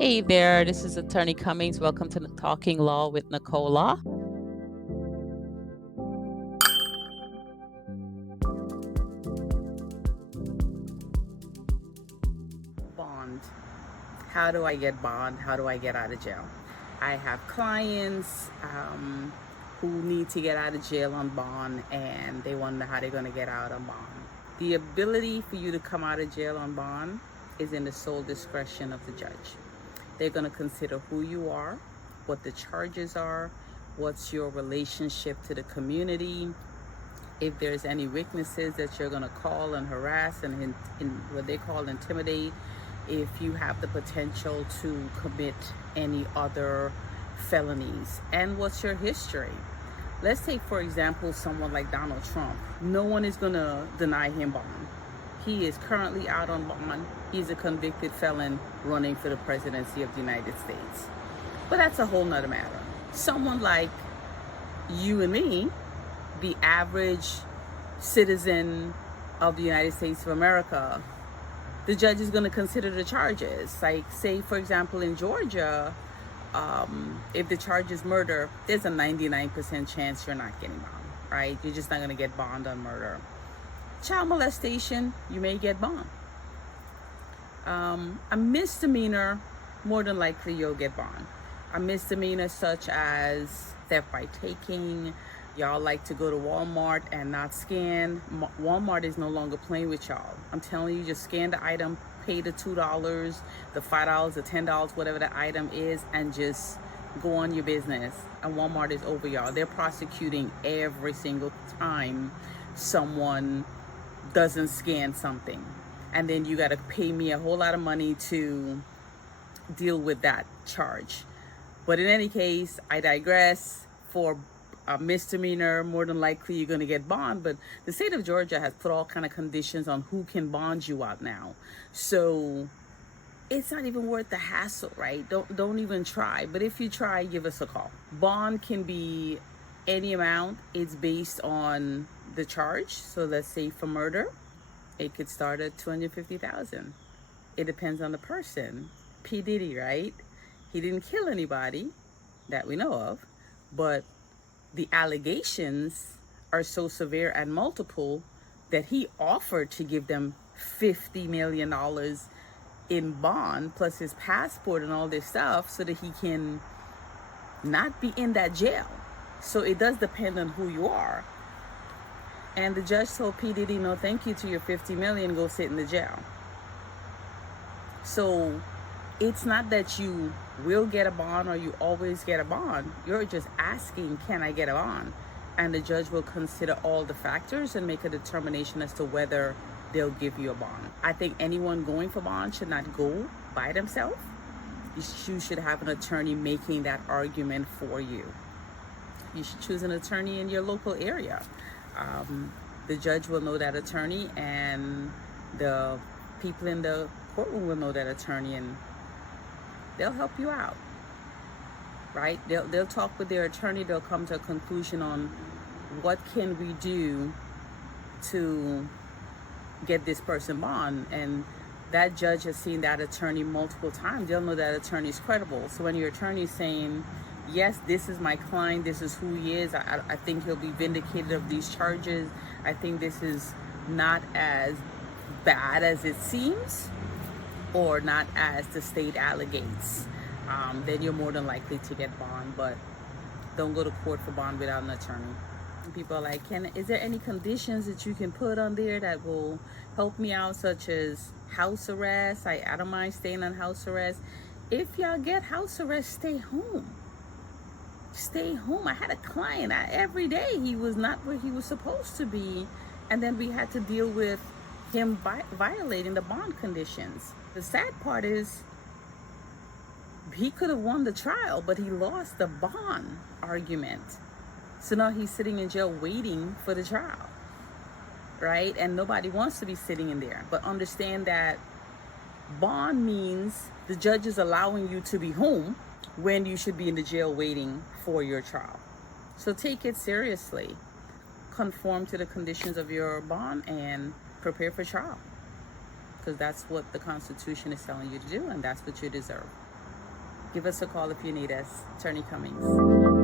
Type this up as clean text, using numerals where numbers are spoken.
Hey there, this is Attorney Cummings. Welcome to the Talking Law with NicoLAW. Bond. How do I get bond? How do I get out of jail? I have clients who need to get out of jail on bond and they wonder how they're going to get out on bond. The ability for you to come out of jail on bond is in the sole discretion of the judge. They're going to consider who you are, what the charges are, what's your relationship to the community, if there's any weaknesses that you're going to call and harass and in what they call intimidate, if you have the potential to commit any other felonies, and what's your history. Let's take, for example, someone like Donald Trump. No one is going to deny him bond. He is currently out on bond. He's a convicted felon running for the presidency of the United States. But that's a whole nother matter. Someone like you and me, the average citizen of the United States of America, the judge is going to consider the charges. Like, say, for example, in Georgia, if the charge is murder, there's a 99% chance you're not getting bond, right? You're just not going to get bond on murder. Child molestation, you may get bond. A misdemeanor, more than likely you'll get bond. A misdemeanor such as theft by taking. Y'all like to go to Walmart and not scan. Walmart is no longer playing with y'all. I'm telling you, just scan the item, pay the $2, the $5, the $10, whatever the item is, and just go on your business. And Walmart is over y'all. They're prosecuting every single time someone doesn't scan something. And then you got to pay me a whole lot of money to deal with that charge. But in any case, I digress. For a misdemeanor, more than likely you're going to get bond. But the state of Georgia has put all kind of conditions on who can bond you out now. So it's not even worth the hassle, right? Don't even try. But if you try, give us a call. Bond can be any amount. It's based on the charge. So let's say for murder, it could start at $250,000. It depends on the person. P. Diddy, right? He didn't kill anybody that we know of, but the allegations are so severe and multiple that he offered to give them $50 million in bond plus his passport and all this stuff so that he can not be in that jail. So it does depend on who you are. And the judge told P. Diddy, no thank you to your $50 million, go sit in the jail. So it's not that you will get a bond or you always get a bond. You're just asking, can I get a bond? And the judge will consider all the factors and make a determination as to whether they'll give you a bond. I think anyone going for bond should not go by themselves. You should have an attorney making that argument for you. You should choose an attorney in your local area. The judge will know that attorney, and the people in the courtroom will know that attorney, and they'll help you out, right? They'll talk with their attorney. They'll come to a conclusion on what can we do to get this person bond. And that judge has seen that attorney multiple times. They'll know that attorney is credible. So when your attorney is saying, yes, this is my client, this is who he is, I think he'll be vindicated of these charges, I think this is not as bad as it seems, or not as the state allegates, then you're more than likely to get bond. But don't go to court for bond without an attorney. People are like, is there any conditions that you can put on there that will help me out, such as house arrest? I don't mind staying on house arrest. If y'all get house arrest, stay home. Stay home. I had a client, every day he was not where he was supposed to be, and then we had to deal with him violating the bond conditions. The sad part is he could have won the trial, but he lost the bond argument. So now he's sitting in jail waiting for the trial, right? And nobody wants to be sitting in there. But understand that bond means the judge is allowing you to be home when you should be in the jail waiting for your trial. So take it seriously. Conform to the conditions of your bond and prepare for trial, because that's what the Constitution is telling you to do, and that's what you deserve. Give us a call if you need us. Attorney Cummings.